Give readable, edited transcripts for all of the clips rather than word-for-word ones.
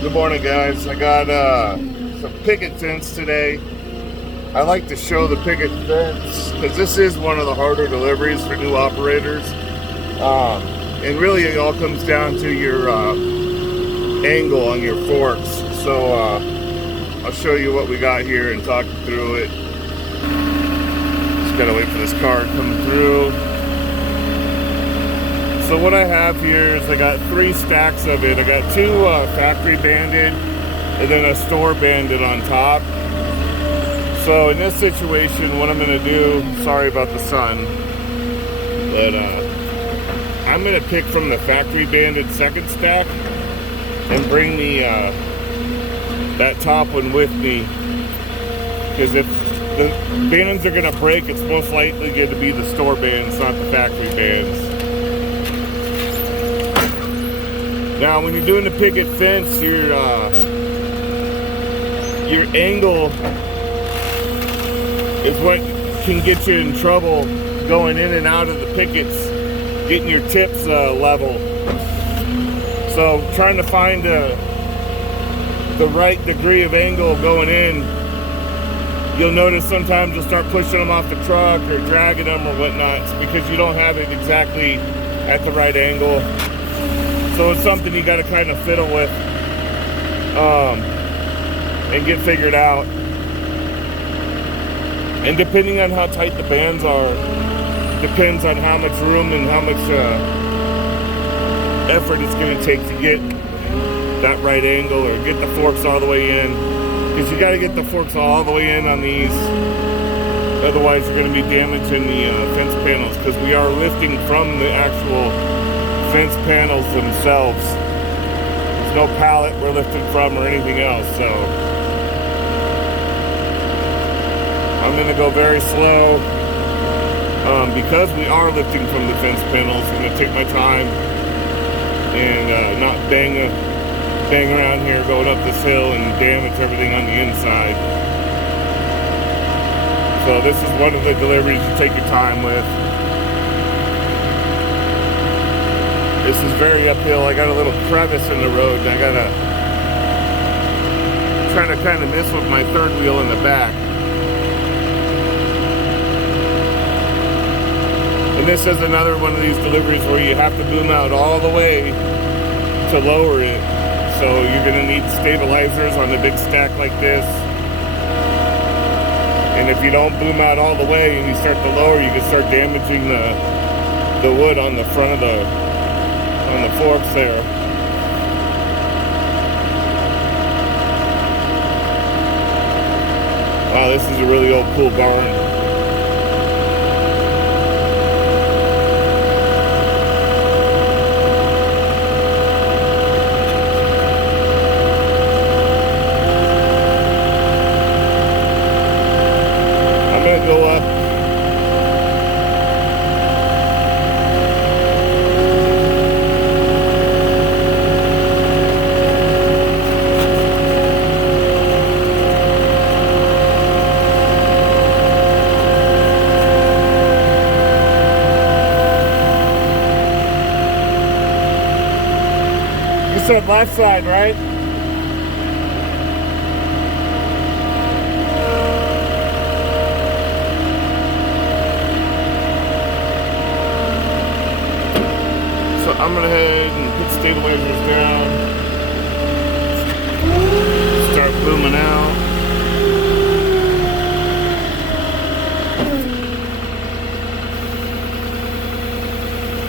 Good morning, guys. I got some picket fence today. I like to show the picket fence because this is one of the harder deliveries for new operators. And really it all comes down to your angle on your forks. So I'll show you what we got here and talk you through it. Just gotta wait for this car coming through. So what I have here is I got 3 stacks of it. I got 2 factory banded and then a store banded on top. So in this situation, what I'm gonna do, sorry about the sun, but I'm gonna pick from the factory banded second stack and bring the that top one with me, because if the bands are gonna break, it's most likely going to be the store bands, not the factory bands. Now, when you're doing the picket fence, your angle is what can get you in trouble going in and out of the pickets, getting your tips level. So, trying to find the right degree of angle going in, you'll notice sometimes you'll start pushing them off the truck or dragging them or whatnot. It's because you don't have it exactly at the right angle. So it's something you got to kind of fiddle with and get figured out. And depending on how tight the bands are, depends on how much room and how much effort it's going to take to get that right angle or get the forks all the way in. Because you got to get the forks all the way in on these. Otherwise you're going to be damaging the fence panels, because we are lifting from the actual fence panels themselves. There's no pallet we're lifting from or anything else, so I'm gonna go very slow because we are lifting from the fence panels. I'm gonna take my time and not bang around here going up this hill and damage everything on the inside. So this is one of the deliveries you take your time with. This is very uphill. I got a little crevice in the road. I gotta try to kind of miss with my third wheel in the back. And this is another one of these deliveries where you have to boom out all the way to lower it. So you're gonna need stabilizers on a big stack like this. And if you don't boom out all the way and you start to lower, you can start damaging the wood on the front of the forks there. Wow, this is a really old cool barn. I'm gonna go up. You said left side, right? So I'm gonna head and put stabilizers down. Start booming out.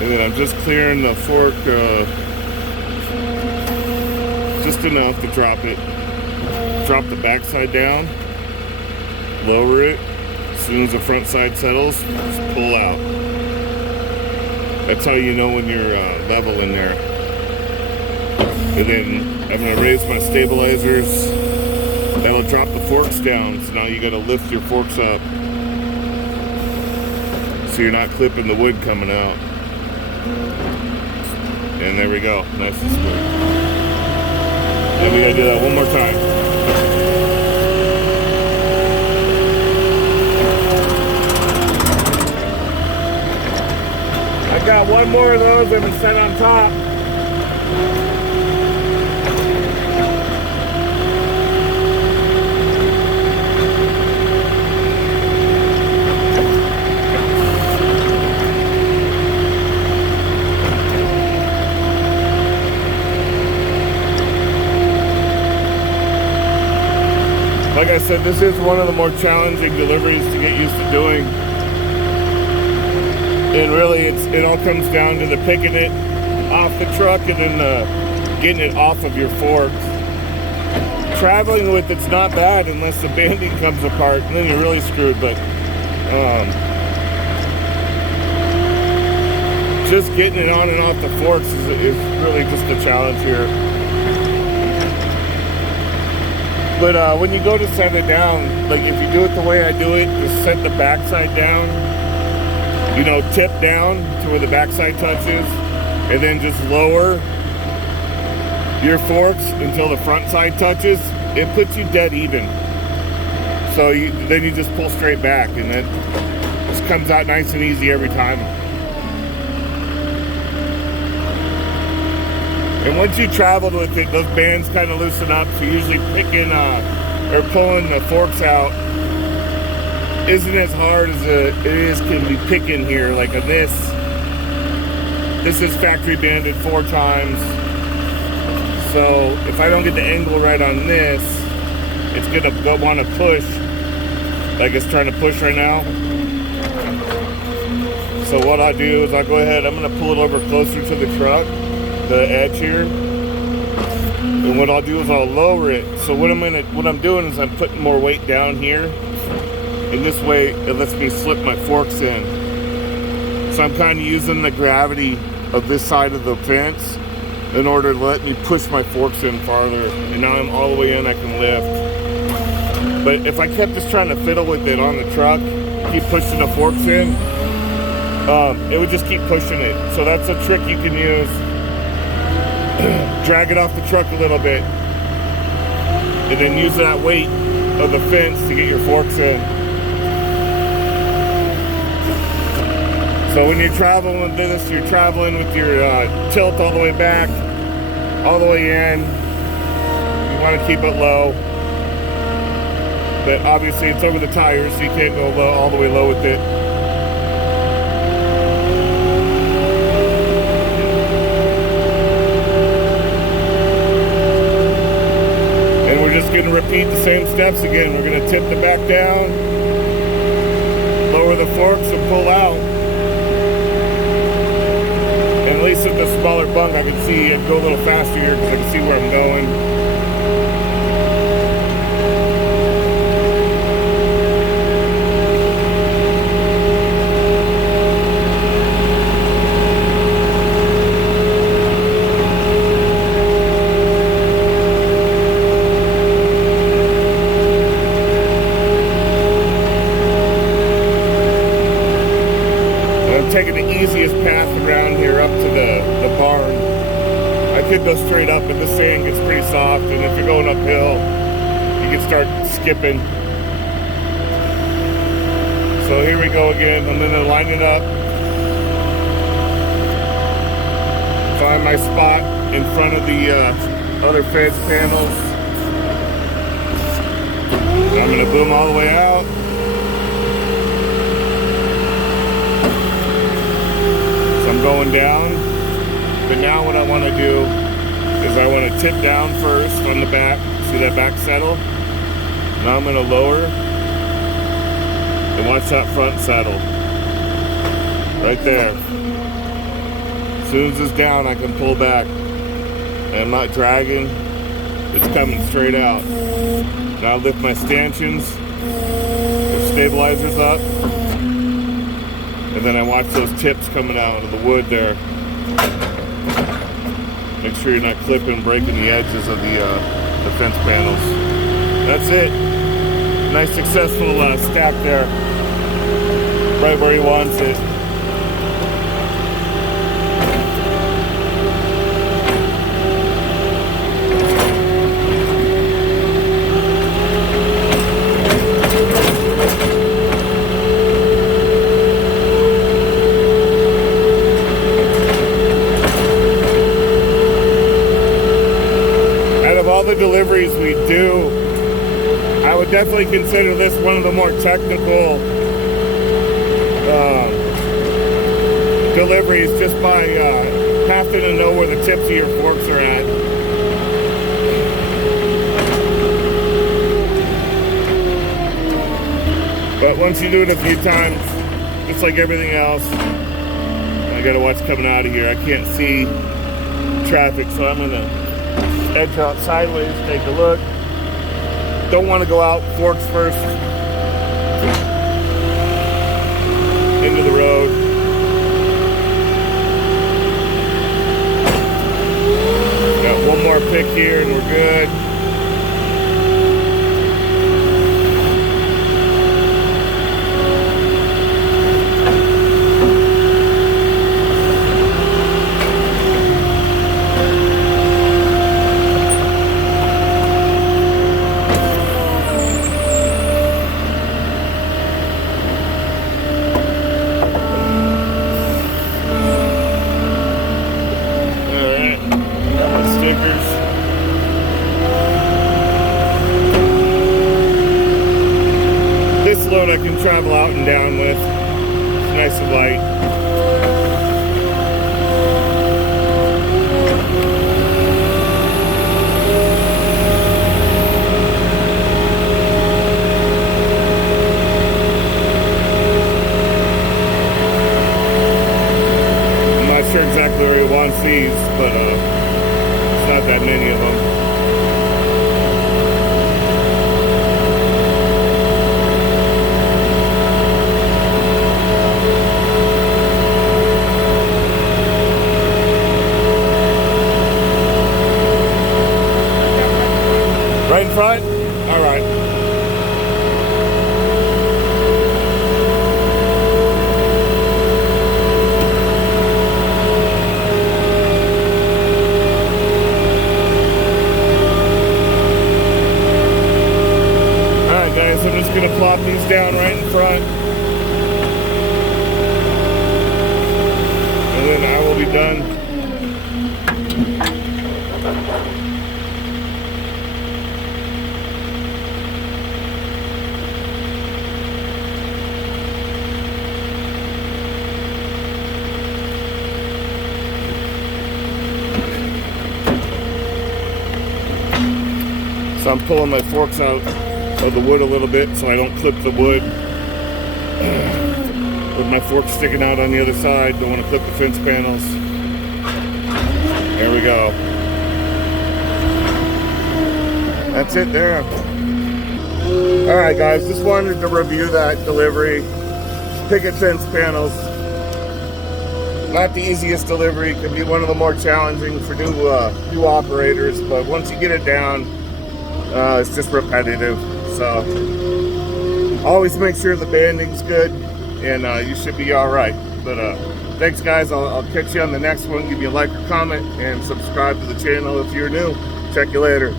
And then I'm just clearing the fork just enough to drop it. Drop the back side down, lower it. As soon as the front side settles, just pull out. That's how you know when you're level in there. And then I'm gonna raise my stabilizers. That'll drop the forks down. So now you gotta lift your forks up, so you're not clipping the wood coming out. And there we go, nice and smooth. Then we gotta do that one more time. I got one more of those I'm gonna set on top. like I said, this is one of the more challenging deliveries to get used to doing. And really, it all comes down to the picking it off the truck and then getting it off of your forks. Traveling with it's not bad unless the banding comes apart, and then you're really screwed. But just getting it on and off the forks is really just a challenge here. But when you go to set it down, like if you do it the way I do it, just set the backside down, you know, tip down to where the backside touches, and then just lower your forks until the front side touches. It puts you dead even. So then you just pull straight back, and it just comes out nice and easy every time. And once you traveled with it, those bands kind of loosen up. So usually picking or pulling the forks out isn't as hard as it can be picking here. Like on this is factory banded 4 times. So if I don't get the angle right on this, it's gonna want to push like it's trying to push right now. So what I do is I'll go ahead, I'm gonna pull it over closer to the truck, the edge here, and what I'll do is I'll lower it. So what I'm doing is I'm putting more weight down here, and this way it lets me slip my forks in. So I'm kind of using the gravity of this side of the fence in order to let me push my forks in farther, and now I'm all the way in, I can lift. But if I kept just trying to fiddle with it on the truck, keep pushing the forks in, it would just keep pushing it. So that's a trick you can use. Drag it off the truck a little bit, and then use that weight of the fence to get your forks in. So when you're traveling with this, you're traveling with your tilt all the way back, all the way in. You want to keep it low, but obviously it's over the tires, so you can't go low, all the way low with it. And we're just going to repeat the same steps again. We're going to tip the back down, lower the forks, and pull out. At least with the smaller bunk, I can see it go a little faster here because I can see where I'm going. Taking the easiest path around here up to the barn. I could go straight up, but this sand gets pretty soft, and if you're going uphill, you can start skipping. So here we go again. I'm gonna line it up, find my spot in front of the other fence panels. I'm gonna boom all the way out. I'm going down, but now what I want to do is I want to tip down first on the back. See that back settle? Now I'm going to lower and watch that front settle right there. As soon as it's down, I can pull back, and I'm not dragging, it's coming straight out. Now I lift my stanchions, the stabilizers up, and then I watch those tips coming out of the wood there. Make sure you're not clipping, breaking the edges of the fence panels. That's it. Nice successful stack there. Right where he wants it. The deliveries we do, I would definitely consider this one of the more technical deliveries, just by having to know where the tips of your forks are at. But once you do it a few times, just like everything else, I gotta watch coming out of here. I can't see traffic, so I'm gonna edge out sideways, take a look. Don't want to go out forks first into the road. Got one more pick here and we're good. This load I can travel out and down with. It's nice and light. I'm not sure exactly where he wants these, but it's not that many of them. Right in front? All right. All right, guys, I'm just going to plop these down right in front. And then I will be done. So I'm pulling my forks out of the wood a little bit so I don't clip the wood. With my fork sticking out on the other side, don't want to clip the fence panels. There we go. That's it there. Alright guys, just wanted to review that delivery. Picket fence panels. Not the easiest delivery, it can be one of the more challenging for new operators, but once you get it down, it's just repetitive. So always make sure the banding's good, and you should be all right. But thanks guys, I'll catch you on the next one. Give me a like or comment and subscribe to the channel if you're new. Check you later.